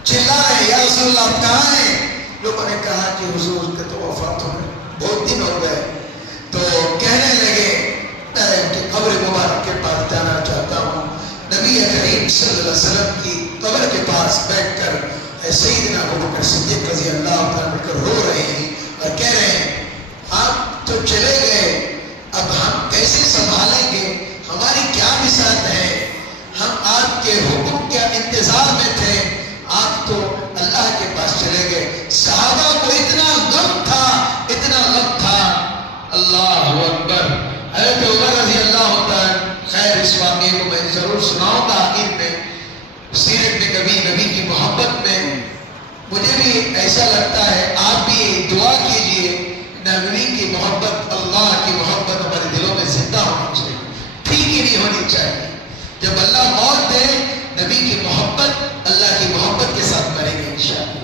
چلا رہے یا رسول اللہ آپ کہاں ہیں؟ لوگوں نے کہا کہ حضور کے تو وفات ہو گئے، بہت دن ہو گئے، تو کہنے لگے کہ قبر مبارک کے پاس جانا چاہتا ہوں۔ نبی کریم صلی اللہ علیہ وسلم کی قبر کے پاس بیٹھ کر سیدنا ابو بکر صدیق رضی اللہ عنہ رو رہے ہیں اور کہہ رہے ہیں آپ تو چلے گئے، اب ہم کیسے سنبھالیں گے؟ ہماری کیا بساط ہے؟ ہم آپ کے حکم کے انتظار میں تھے، آپ تو اللہ کے پاس چلے گئے۔ صحابہ کو اتنا غم تھا اللہ اکبر۔ حضرت عمر رضی اللہ تعالیٰ، خیر اس واقعے کو میں ضرور سناؤں گا آخر میں، سیرت میں کبھی نبی کی محبت میں مجھے بھی ایسا لگتا ہے، آپ بھی دعا کیجئے نبی کی محبت، اللہ کی محبت ہمارے دلوں میں زندہ ہونی چاہیے، ٹھیک ہی نہیں ہونی چاہیے۔ جب اللہ موت دے نبی کی محبت اللہ کی محبت کے ساتھ مریں گے انشاءاللہ۔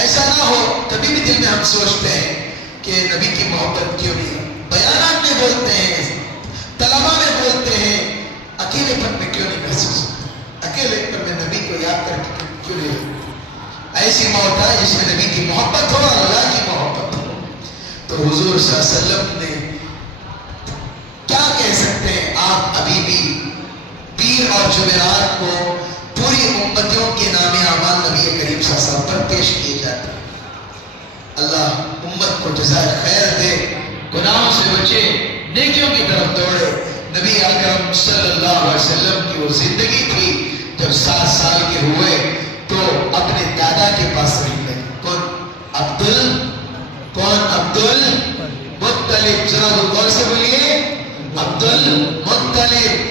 ایسا نہ ہو کبھی بھی دل میں ہم سوچتے ہیں کہ نبی کی محبت کیوں نہیں ہے، بیانات میں بولتے ہیں، طلبہ میں بولتے ہیں، اکیلے پن میں کیوں نہیں محسوس ہوتا، اکیلے پن میں نبی کو یاد کر کے کیوں نہیں؟ ایسی موت ہے جس میں نبی کی محبت ہو اور اللہ کی محبت ہو۔ تو حضور صلی اللہ علیہ وسلم نے کیا کہہ سکتے ہیں، آپ ابھی بھی پیر اور جمعرات کو پوری امتیوں کے نام اعمال نبی کریم صلی اللہ علیہ وسلم پر پیش کیے جاتے ہیں۔ اللہ امت کو جزائے خیر دے، گناہوں سے بچے، نیکیوں کی طرف دوڑے۔ نبی اکرم صلی اللہ علیہ وسلم کی وہ زندگی تھی جب 7 سال کے ہوئے تو اپنے دادا کے پاس رہنے لگے۔ کون؟ عبد المطلب، ذرا غور سے بولیے، عبد المطلب۔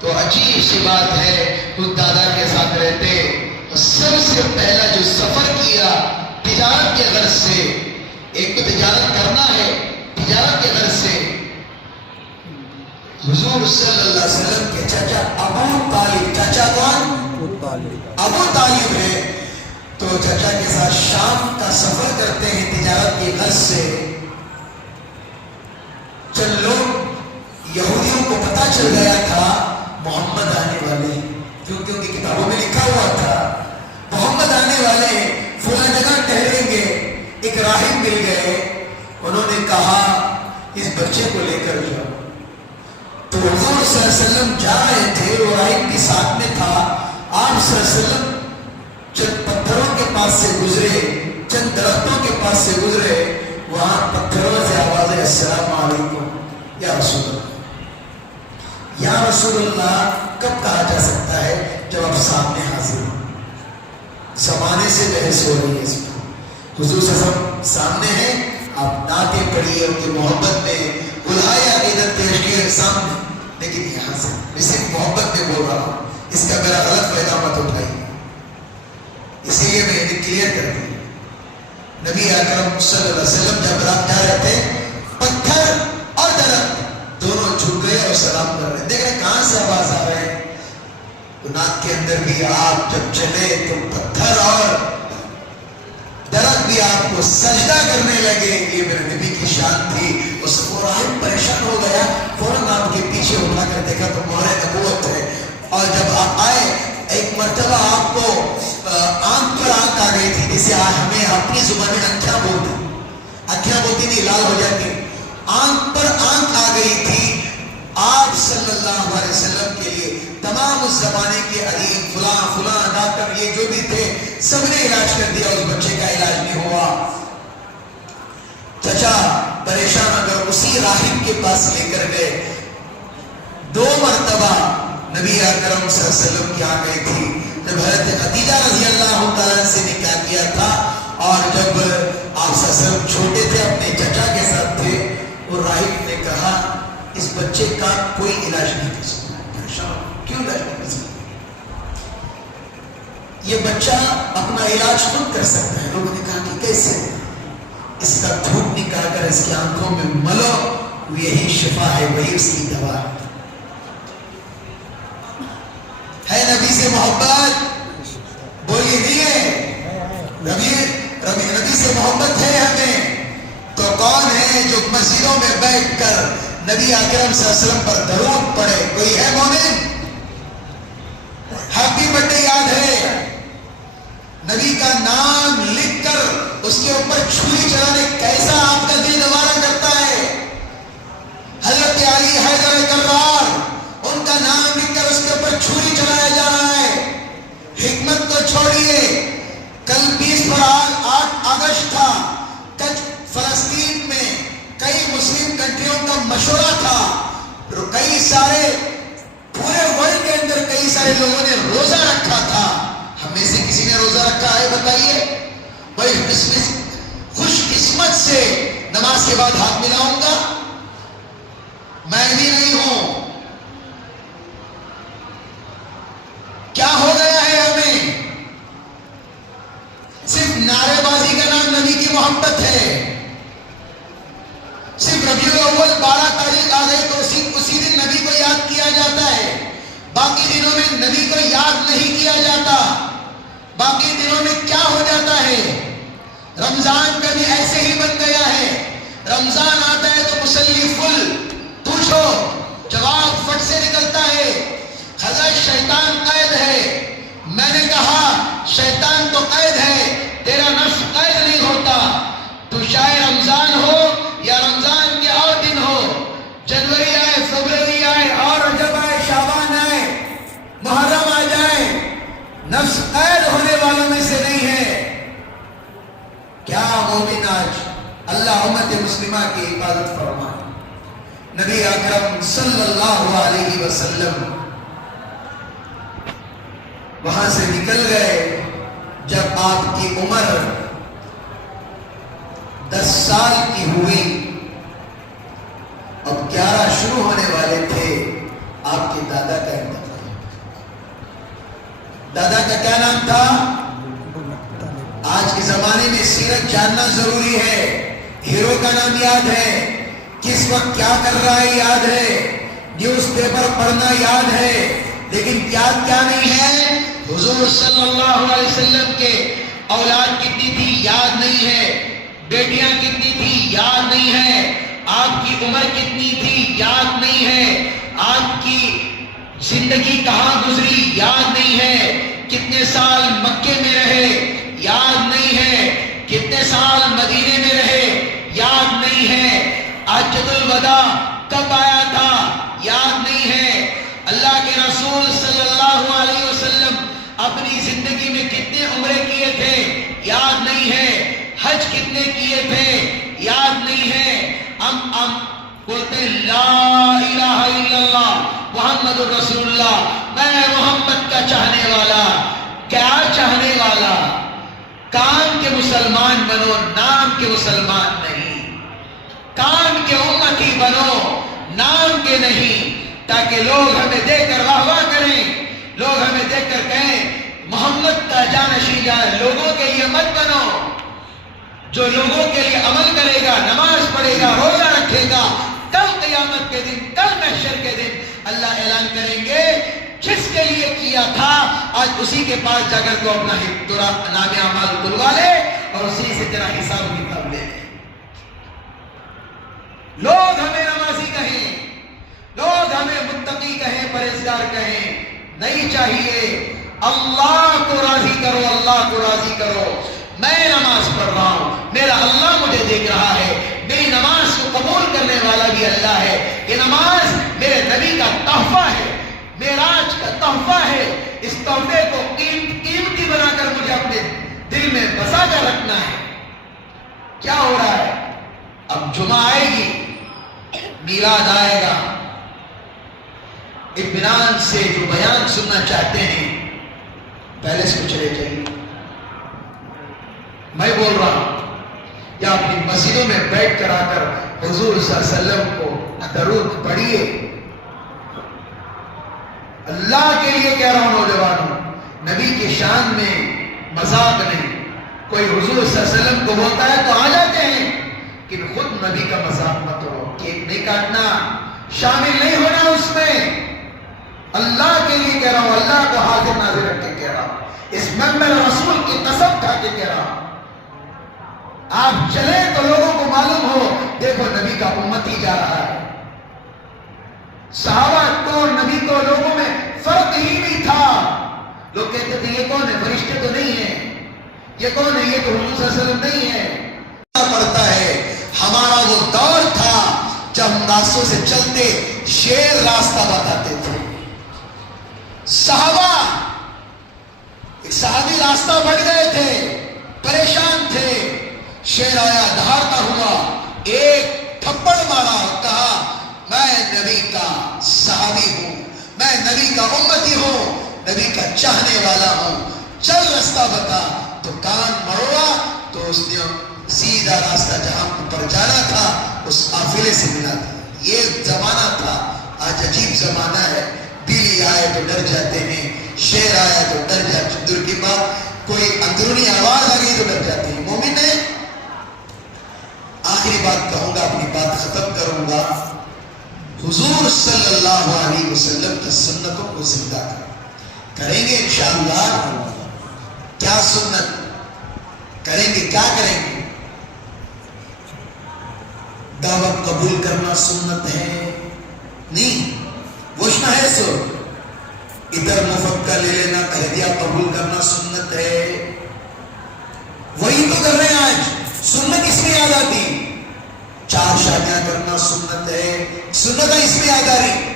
تو عجیب سی بات ہے، وہ دادا کے ساتھ رہتے اور سب سے پہلا جو سفر کیا تجارت کے غرض سے، ایک تو تجارت کرنا ہے، تجارت کے غرض سے حضور صلی اللہ علیہ وسلم کے چچا ابو طالب، چچا کون؟ ابو طالب ہے، تو چچا کے ساتھ شام کا سفر کرتے ہیں تجارت کی غرض سے۔ چند لوگ یہودیوں کو پتہ چل گیا تھا محمد آنے والے، کیونکہ ان کی کتابوں میں لکھا ہوا تھا محمد آنے والے، فلاں جگہ ٹھہریں گے۔ ایک راہب مل گئے، انہوں نے کہا اس بچے کو لے کر جاؤ۔ تو حضور صلی اللہ علیہ وسلم جا رہے تھے، وہ راہب بھی ساتھ میں تھا۔ آپ صلی اللہ علیہ وسلم چند پتھروں کے پاس سے گزرے، چند درختوں کے پاس سے گزرے، وہاں پتھروں سے آواز ہے السلام علیکم یا رسول اللہ۔ یا رسول اللہ کب کہا جا سکتا ہے؟ جب آپ سامنے حاضر ہو۔ زمانے سے بحث ہو رہی ہے اس میں، حضور صلی اللہ علیہ وسلم سامنے ہیں، آپ نعتیں پڑھیے، ان کی محبت میں الہائے عقیدت پیش کیے سامنے، لیکن یہاں سے میں صرف محبت میں بول رہا ہوں، اس کا میرا غلط فائدہ مت اٹھائیے، اسی لیے میں یہ کلیئر کر دوں۔ نبی اکرم صلی اللہ علیہ وسلم جب رات جا رہے تھے، پتھر اور درخت دونوں جھک گئے اور سلام کر رہے ہیں۔ دیکھ رہے کہاں سے آواز آ رہے ہیں؟ ناک کے اندر بھی آپ جب چلے تو پتھر اور درخت بھی آپ کو سجدہ کرنے لگے۔ یہ میرے نبی کی شان تھی۔ اس کو راہب پریشان ہو گیا، فوراً آپ کے پیچھے اٹھا کر دیکھا تو مہر نبوت ہے، اور جب آپ آئے ایک مرتبہ آپ کو آنکھ پر آنکھ آ گئی تھی، جسے ہمیں اپنی زبان میں انکھیاں بولتی نہیں، لال ہو جاتی، آنکھ پر آنکھ آ گئی تھی، آپ صلی اللہ علیہ وسلم کے لیے تمام اس زمانے کے علیم فلاں ڈاکٹر یہ جو بھی تھے سب نے علاج کر دیا، اس بچے کا علاج نہیں ہوا۔ چچا پریشان ہو کر اسی راہب کے پاس لے کر گئے، 2 مرتبہ نبی اکرم صلی اللہ علیہ وسلم کی آ گئی تھی، جب حضرت خدیجہ رضی اللہ تعالیٰ سے نکاح کیا تھا، اور جب آپ صلی اللہ علیہ وسلم چھوٹے تھے اپنے چچا کے ساتھ تھے، وہ راہب نے کہا اس بچے کا کوئی علاج نہیں کر سکتا۔ کیوں علاج نہیں کر سکتا؟ یہ بچہ اپنا علاج خود کر سکتا ہے۔ لوگوں نے کہا کہ کیسے؟ اس کا دھوپ نکال کر اس کی آنکھوں میں ملو، یہی شفا ہے، وہی اس کی دوا ہے۔ نبی سے محبت بولی نہیں ہے، نبی سے محبت ہے ہمیں، تو کون ہے جو مسجدوں میں بیٹھ کر نبی اکرم صلی اللہ علیہ وسلم پر درود پڑھے؟ کوئی ہے مومن؟ ہیپی برتھ ڈے یاد ہے؟ نبی کا نام لکھ کر اس کے اوپر چھری چلانے کیسا آپ کا دل نوارا کرتا ہے؟ حضرت علی حیدر کرار، ان کا نام لکھ کر اس کے اوپر چھری چلایا جا رہا ہے۔ حکمت کو چھوڑیے، کل 8 اگست تھا، فلسطین میں کئی مسلم کنٹریوں کا مشورہ تھا، کئی سارے پورے ورلڈ کے اندر کئی سارے لوگوں نے روزہ رکھا تھا۔ ہم میں سے کسی نے روزہ رکھا ہے؟ بتائیے۔ بھائی خوش قسمت سے نماز کے بعد ہاتھ ملاؤں گا، میں بھی نہیں ہوں۔ کیا ہو گیا ہے ہمیں؟ صرف نعرے بازی کا نام نبی کی محبت ہے، صرف ربیع الاول 12 تاریخ آ گئی تو اسی دن نبی کو یاد کیا جاتا ہے، باقی دنوں میں نبی کو یاد نہیں کیا جاتا۔ باقی دنوں میں کیا ہو جاتا ہے؟ رمضان کا بھی ایسے ہی بن گیا ہے، رمضان آتا ہے تو مسلی فل، پوچھو جواب فٹ سے نکلتا ہے، حضرت شیطان قید ہے۔ میں نے کہا شیطان تو قید ہے، تیرا نفس قید نہیں ہوتا۔ تو شاید رمضان ہو یا رمضان کے اور دن ہو، جنوری آئے، فروری آئے، اور رجب آئے، شعبان آئے، محرم آ جائے، نفس قید ہونے والوں میں سے نہیں ہے۔ کیا مومن آج اللہ امت مسلمہ کی عبادت فرمائے۔ نبی اکرم صلی اللہ علیہ وسلم وہاں سے نکل گئے جب آپ کی عمر 10 سال کی ہوئی، اب 11 شروع ہونے والے تھے، آپ کے دادا کا انتقال۔ دادا کا کیا نام تھا؟ آج کے زمانے میں سیرت جاننا ضروری ہے، ہیرو کا نام یاد ہے، کس وقت کیا کر رہا ہے یاد ہے، نیوز پیپر پڑھنا یاد ہے، لیکن یاد کیا نہیں ہے؟ حضور صلی اللہ علیہ وسلم کے اولاد کتنی تھی یاد نہیں ہے، بیٹیاں کتنی تھی یاد نہیں ہے، آپ کی عمر کتنی تھی یاد نہیں ہے، آپ کی زندگی کہاں گزری یاد نہیں ہے، کتنے سال مکے میں رہے یاد نہیں ہے، کتنے سال مدینے میں رہے یاد نہیں ہے، حجۃ الوداع کب آیا تھا یاد نہیں ہے، اللہ کے رسول صلی اللہ علیہ وسلم اپنی زندگی میں کتنے عمرے کیے تھے یاد نہیں ہے، حج کتنے کیے تھے یاد نہیں ہے۔ ہم بولتے ہیں لا الہ الا اللہ محمد رسول اللہ، میں محمد کا چاہنے والا۔ کیا چاہنے والا؟ کام کے مسلمان بنو، نام کے مسلمان نہیں، کام کے امتی بنو، نام کے نہیں، تاکہ لوگ ہمیں دیکھ کر واہ واہ کریں، لوگ ہمیں دیکھ کر کہیں محمد کا جانشین جائے۔ لوگوں کے لیے مت بنو، جو لوگوں کے لیے عمل کرے گا، نماز پڑھے گا، روزہ رکھے گا، کل قیامت کے دن، کل محشر کے دن اللہ اعلان کریں گے جس کے لیے کیا تھا آج اسی کے پاس جا کر تو اپنا نام اعمال کھلوا لے اور اسی سے تیرا حساب کتاب لے لے۔ لوگ ہمیں نمازی کہیں، لوگ ہمیں متقی کہیں، پرہیزگار کہیں، نہیں چاہیے۔ اللہ کو راضی کرو، اللہ کو راضی کرو۔ میں نماز پڑھ رہا ہوں، میرا اللہ مجھے دیکھ رہا ہے، میری نماز کو قبول کرنے والا بھی اللہ ہے۔ یہ نماز میرے نبی کا تحفہ ہے، معراج کا تحفہ ہے۔ اس تحفے کو قیمتی بنا کر مجھے اپنے دل میں بسا کر رکھنا ہے۔ کیا ہو رہا ہے؟ اب جمعہ آئے گی، میلاد آئے گا، اطمینان سے جو بیان سننا چاہتے ہیں پہلے سے چلے جائیے۔ میں بول رہا ہوں یا اپنی مسجدوں میں بیٹھ کر آ کر حضور صلی اللہ علیہ وسلم کو درود پڑھیے۔ اللہ کے لیے کہہ رہا ہوں نوجوانوں، نبی کے شان میں مذاق نہیں۔ کوئی حضور صلی اللہ علیہ وسلم کو بولتا ہے تو آ جاتے ہیں، لیکن خود نبی کا مذاق مت ہو، کیک نہیں کاٹنا، شامل نہیں ہونا اس میں۔ اللہ کے لیے کہہ رہا ہوں، اللہ کو حاضر ناظر رکھ کے کہہ رہا ہوں، اس منبر رسول کی قسم کھا کے کہہ رہا ہوں۔ آپ چلیں تو لوگوں کو معلوم ہو، دیکھو نبی کا امتی جا رہا ہے۔ صحابہ کو اور نبی کو لوگوں میں فرق ہی نہیں تھا۔ لوگ کہتے تھے یہ کون ہے؟ فرشتے تو نہیں ہے، یہ کون ہے؟ یہ تو حضور صلی اللہ علیہ وسلم نہیں ہے۔ پڑتا ہے ہمارا وہ دور تھا جب ہم راستوں سے چلتے شیر راستہ بتاتے تھے۔ ایک صحابی راستہ بڑھ گئے تھے، پریشان تھے، شیر آیا دھاڑتا ہوا، ایک تھپڑ مارا، کہا میں نبی کا صحابی ہوں، میں نبی کا امتی ہوں، نبی کا چاہنے والا ہوں، چل راستہ بتا۔ تو کان مروڑا تو اس نے سیدھا راستہ جہاں پر جانا تھا اس قافلے سے ملا تھا۔ یہ زمانہ تھا، آج عجیب زمانہ ہے۔ بلی آئے تو ڈر جاتے ہیں، شیر آیا تو ڈر جاتے ہیں، دور کی بات کوئی اندرونی آواز آ گئی تو ڈر جاتے ہیں۔ مومن ہے، آخری بات کہوں گا، اپنی بات ختم کروں گا۔ حضور صلی اللہ علیہ وسلم کی سنتوں کو زندہ کریں گے انشاءاللہ۔ کیا سنت کریں گے؟ کیا کریں گے؟ دعوت قبول کرنا سنت ہے نہیں، وشنا ہے سو ادھر مفت کا لے لینا، ہدیہ قبول کرنا سنت ہے۔ وہی تو کر رہے ہیں آج۔ سنت اس میں یاد آتی، 4 شادیاں کرنا سنت ہے، سنت ہے اس میں یاد آ رہی۔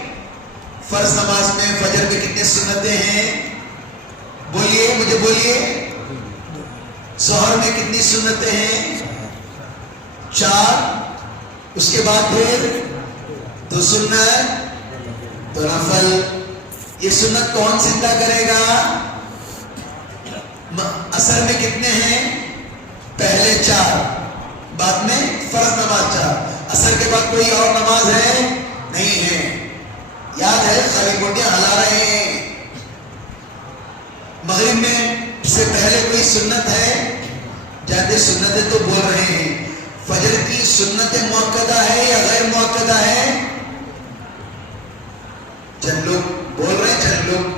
فرض نماز میں فجر میں کتنے سنتیں ہیں؟ بولیے مجھے، بولیے۔ ظہر میں کتنی سنتیں ہیں؟ 4۔ اس کے بعد پھر 2 سنت، 2 نفل۔ یہ سنت کون زندہ کرے گا؟ عصر میں کتنے ہیں؟ پہلے 4، بعد میں فرض نماز 4۔ عصر کے بعد کوئی اور نماز ہے؟ نہیں ہے، یاد ہے؟ خالی گوٹیاں ہلا رہے ہیں۔ مغرب میں سے پہلے کوئی سنت ہے؟ جاتے سنتیں تو بول رہے ہیں، فجر کی سنت مؤکدہ ہے یا غیر مؤکدہ ہے؟ چند لوگ بول رہے ہیں، چند لوگ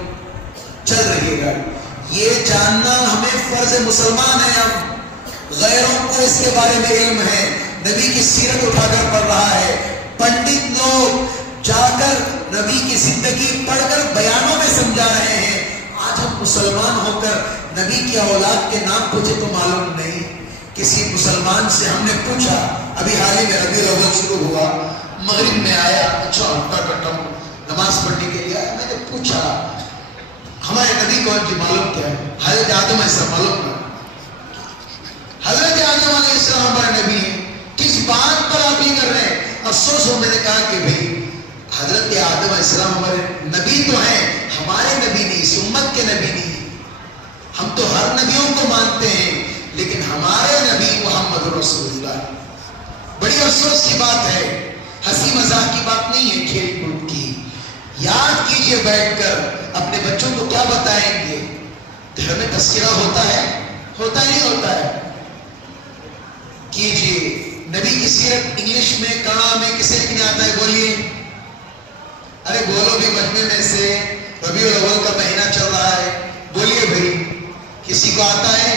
چل رہیے گا۔ یہ جاننا ہمیں فرض مسلمان ہے۔ اب غیروں کو اس کے بارے میں علم ہے، نبی کی سیرت اٹھا کر پڑھ رہا ہے۔ پنڈت لوگ جا کر نبی کی زندگی پڑھ کر بیانوں میں سمجھا رہے ہیں۔ آج ہم مسلمان ہو کر نبی کی اولاد کے نام پوچھے تو معلوم نہیں۔ کسی مسلمان سے ہم نے پوچھا، ابھی حال ہی میں ربیع الاول شروع ہوا، مغرب میں آیا، اچھا ہٹا کٹا ہوں نماز پڑھنے کے لیے آیا، میں نے پوچھا ہمارے نبی کون جی معلوم کیا ہے؟ حضرت آدم علیہ السلام معلوم ہے؟ حضرت آدم علیہ السلام ہمارے نبی ہیں، کس بات پر آپ یہ کر رہے ہیں؟ افسوس ہو، میں نے کہا کہ بھئی حضرت آدم علیہ السلام ہمارے نبی تو ہیں، ہمارے نبی نہیں، اس امت کے نبی نہیں۔ ہم تو ہر نبیوں کو مانتے ہیں، لیکن ہمارے نبی محمد رسول اللہ۔ بڑی افسوس کی بات ہے، ہنسی مذاق کی بات نہیں ہے، کھیل کود کی۔ یاد کیجئے بیٹھ کر، اپنے بچوں کو کیا بتائیں گے؟ گھر میں تذکرہ ہوتا ہے؟ ہوتا نہیں ہوتا ہے؟ کیجئے۔ نبی کی سیرت انگلش میں کہاں میں کسے لکھنے آتا ہے؟ بولیے، ارے بولو بھی مجمع میں سے، ربیع الاول کا مہینہ چل رہا ہے، بولیے بھائی، کسی کو آتا ہے؟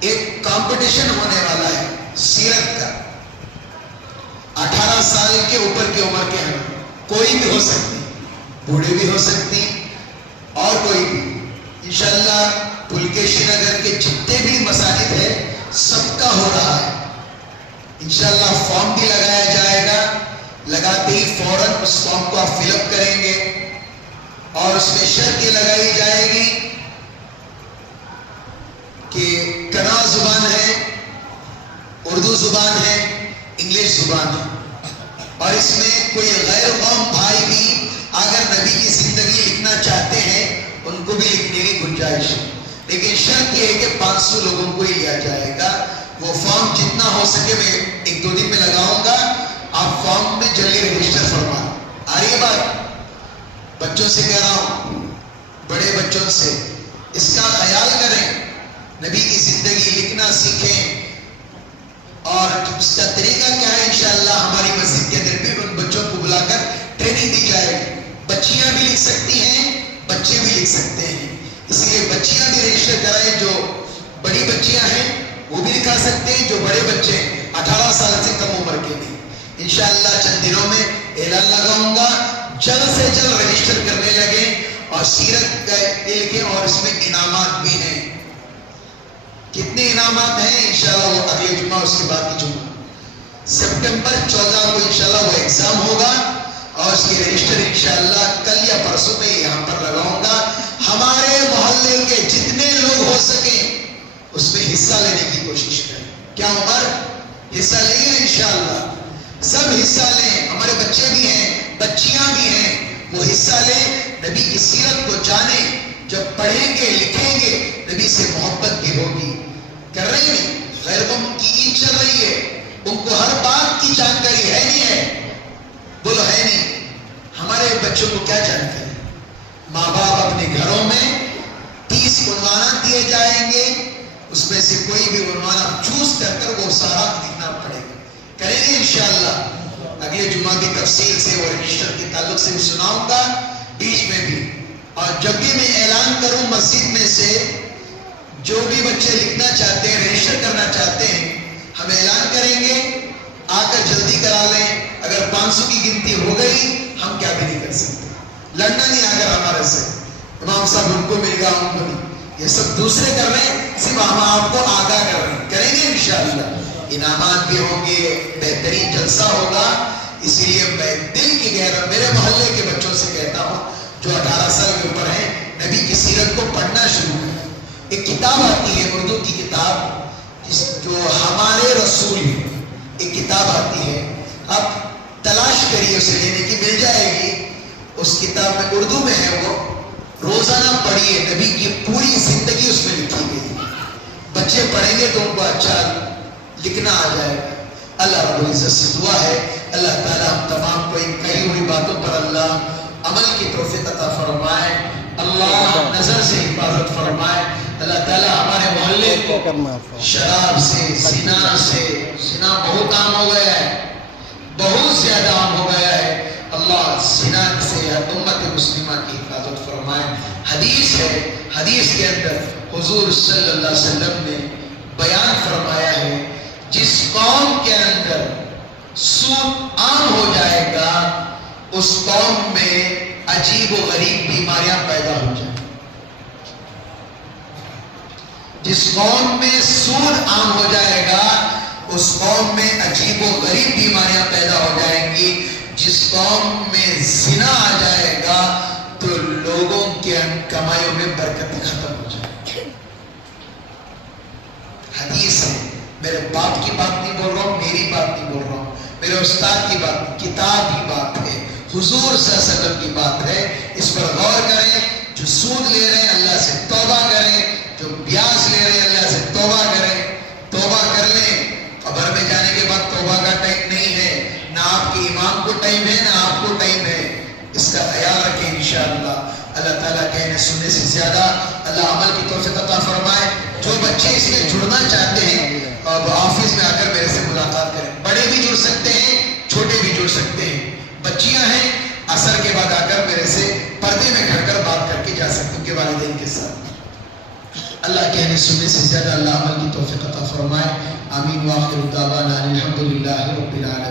ایک کمپٹیشن ہونے والا ہے سیرت کا، 18 سال کے اوپر کی عمر کے ہیں، کوئی بھی ہو سکتی، بوڑھے بھی ہو سکتے ہیں اور کوئی بھی. انشاءاللہ پلکیشن نگر کے جتنے بھی مساجد ہیں سب کا ہو رہا ہے. انشاءاللہ فارم بھی لگایا جائے گا. لگاتے ہی فوراً اس فارم کو آپ فل اپ کریں گے اور اس میں شرط یہ لگائی جائے گی کہ کنڑ زبان ہے، اردو زبان ہے، انگلش زبان ہے. اور اس میں کوئی غیر قوم بھائی بھی اگر نبی کی زندگی لکھنا چاہتے ہیں ان کو بھی لکھنے کی گنجائش ہے. لیکن شرط یہ ہے کہ 500 لوگوں کو ہی لیا جائے گا. وہ فارم جتنا ہو سکے میں 1-2 دن میں لگاؤں گا. آپ فارم میں جلدی رجسٹر فرما. آ رہی ہے بات؟ بچوں سے کہہ رہا ہوں، بڑے بچوں سے اس کا خیال کریں. نبی کی زندگی لکھنا سیکھیں اور اس کا طریقہ کیا ہے انشاءاللہ ہماری مسجد کے اندر بھی ان بچوں کو بلا کر ٹریننگ دی جائے گی. بچیاں بھی لکھ سکتی ہیں، بچے بھی لکھ سکتے ہیں. اس لیے بچیاں بھی رجسٹر کرائیں. جو بڑی بچیاں ہیں وہ بھی لکھا سکتے ہیں. جو بڑے بچے 18 سال سے کم عمر کے بھی. انشاءاللہ چند دنوں میں اعلان لگاؤں گا. جلد سے جلد رجسٹر کرنے لگے اور سیرت لکھیں. اور اس میں انعامات بھی ہیں. کتنے انعامات ہیں انشاءاللہ وہ اگلے جمعہ اس کے بعد کی جمعہ سپٹمبر 14 کو انشاءاللہ وہ ایگزام ہوگا اور اس کی رجسٹر انشاءاللہ کل یا پرسوں میں یہاں پر لگاؤں گا. ہمارے محلے کے جتنے لوگ ہو سکیں اس میں حصہ لینے کی کوشش کریں. کیا عمر حصہ لیں گے؟ انشاءاللہ سب حصہ لیں. ہمارے بچے بھی ہیں، بچیاں بھی ہیں، وہ حصہ لیں. نبی کی سیرت کو جانیں. جب پڑھیں گے لکھیں گے نبی سے محبت بھی ہوگی. کر رہے ہیں غیر قوم کی عید چل رہی ہے، ان کو ہر بات کی جانکاری ہے نہیں ہے؟ بولو ہے نہیں. ہمارے بچوں کو کیا جانکاری؟ ماں باپ اپنے گھروں میں 30 عنوانات دیے جائیں گے. اس میں سے کوئی بھی عنوان آپ چوز کر کر وہ سارا لکھنا پڑے گا. کریں گے انشاءاللہ. اگلے جمعہ کی تفصیل سے اور رجسٹر کے تعلق سے بھی سناؤں گا بیچ میں بھی. اور جب بھی میں اعلان کروں مسجد میں سے جو بھی بچے لکھنا چاہتے ہیں رجسٹر کرنا چاہتے ہیں ہم اعلان کریں گے. آ کر جلدی کرا لیں. اگر 500 کی گنتی ہو گئی ہم کیا بھی نہیں کر سکتے. لڑنا نہیں اگر ہمارے سے امام صاحب ان کو مل گیا ان کو نہیں. یہ سب دوسرے کر رہے ہیں، صرف ہم آپ کو آگاہ کر رہے ہیں. کریں گے انشاءاللہ. انعامات بھی ہوں گے، بہترین جلسہ ہوگا. اسی لیے میں دل کی گہرا میرے محلے کے بچوں سے کہتا ہوں جو 18 سال کے اوپر ہیں نبی کی سیرت کو پڑھنا شروع کریں. ایک کتاب آتی ہے اردو کی کتاب جو ہمارے رسول ہے. ایک کتاب آتی ہے، آپ تلاش کریے اسے لینے کی مل جائے گی. اس کتاب میں اردو میں ہے، وہ روزانہ پڑھیے. نبی کی پوری زندگی اس میں لکھی گئی. بچے پڑھیں گے تو ان کو اچھا لکھنا آ جائے گا. اللہ رب العزت سے دعا ہے اللہ تعالیٰ ہم تمام کو ان کہی ہوئی باتوں پر اللہ عمل کی توفیق عطا فرمائے. اللہ نظر سے حفاظت فرمائے. اللہ تعالیٰ ہمارے محلے کو شراب سے، زنا بہت عام ہو گیا ہے، بہت زیادہ عام ہو گیا ہے. اللہ زنا سے امت مسلمہ کی حفاظت فرمائے. حدیث ہے، حدیث کے اندر حضور صلی اللہ علیہ وسلم نے بیان فرمایا ہے جس قوم کے اندر سود عام ہو جائے گا اس قوم میں عجیب و غریب بیماریاں پیدا ہو جائیں. جس قوم میں سود عام ہو جائے گا اس قوم میں عجیب و غریب بیماریاں پیدا ہو جائیں گی. جس قوم میں زنا آ جائے گا تو لوگوں کے کمائیوں میں برکت ختم ہو جائے گی. حدیث ہے. میرے باپ کی بات نہیں بول رہا ہوں، میری بات نہیں بول رہا ہوں، میرے استاد کی بات، کتاب کی بات ہے، حضور صلی اللہ علیہ وسلم کی بات ہے. اس پر غور کریں. جو سود لے رہے ہیں اللہ سے توبہ کریں. جو بیاج لے رہے ہیں اللہ سے توبہ کریں. توبہ کر لیں. قبر میں جانے کے بعد توبہ کا ٹائم نہیں ہے. نہ آپ کے امام کو ٹائم ہے نہ آپ کو ٹائم ہے. اس کا خیال رکھیں انشاءاللہ. اللہ تعالیٰ کہنے سننے سے زیادہ اللہ عمل کی توفیق عطا فرمائے. جو بچے اس میں جڑنا چاہتے ہیں اب آفس میں آ کر میرے سے ملاقات کریں. بڑے بھی جڑ سکتے ہیں، چھوٹے بھی جڑ سکتے ہیں. بچیاں ہیں عصر کے بعد آ کر میرے سے پردے میں کھڑ کر بات کر کے جا سکتے ہیں ان کے والدین کے ساتھ. اللہ کہنے سننے سے زیادہ اللہ عمل کی توفیق عطا فرمائے. آمین. وآخر دعوانا الحمدللہ رب العالمین.